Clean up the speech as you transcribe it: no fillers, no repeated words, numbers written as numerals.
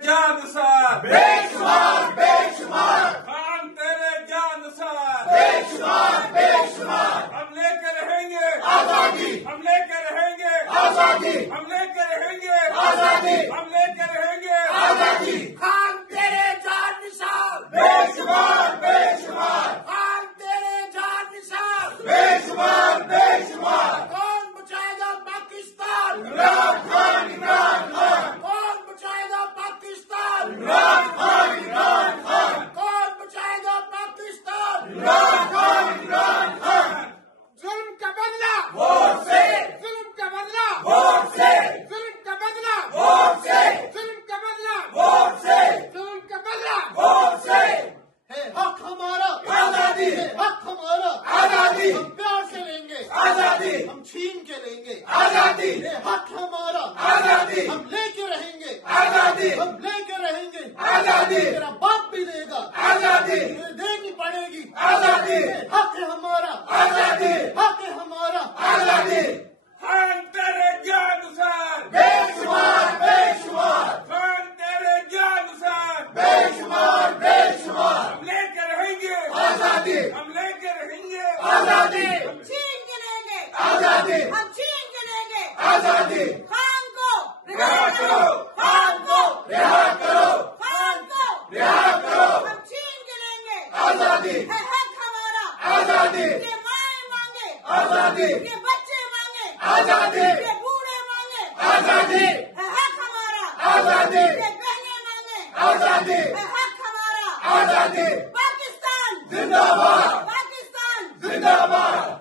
جانسار بے شمار بے شمار خان تیرے جانسار بے شمار بے شمار ہم لے کے رہیں گے آزادی ہم لے کے رہیں گے آزادی ہم لے کے رہیں گے آزادی ہم لے کے رہیں گے آزادی خان تیرے جان نثار بے شمار بے شمار خان تیرے جان نثار بے شمار بے شمار کون بچائے گا پاکستان عمران خان عمران خان کون بچائے گا پاکستان عمران خان عمران خان کون بچائے گا پاکستان عمران خان عمران خان ظلم کا بدلہ ووٹ سے ظلم کا بدلہ ووٹ سے ظلم کا بدلہ ووٹ سے ظلم کا بدلہ ووٹ سے ظلم کا بدلہ ووٹ سے ہے حق ہمارا آزادی ہے حق ہمارا آزادی ہم پیار سے لیں گے آزادی ہم چھین کے لیں گے آزادی ہے حق ہمارا آزادی ہم لے کے رہیں گے آزادی ہم لے کے رہیں گے آزادی تیرا باپ بھی دے گا آزادی تجھے دینی پڑے گی آزادی حق ہے ہمارا آزادی حق ہے ہمارا آزادی خان تیرے جانسار بے شمار بے شمار خان تیرے جانسار بے شمار بے شمار ہم لے کے رہیں گے آزادی ہم لے کے رہیں گے آزادی ہم چھین کے لیں گے آزادی ہم چھین کے لیں گے آزادی خان کو رہا کرو خان کو رہا کرو خان کو رہا کرو ہم چھین کے لیں گے آزادی ہے حق ہمارا آزادی یہ مائیں مانگے آزادی یہ بچے مانگے آزادی یہ بوڑھے مانگے آزادی ہے حق ہمارا آزادی یہ بہنیں مانگے آزادی ہے حق ہمارا آزادی پاکستان زندہ باد پاکستان زندہ باد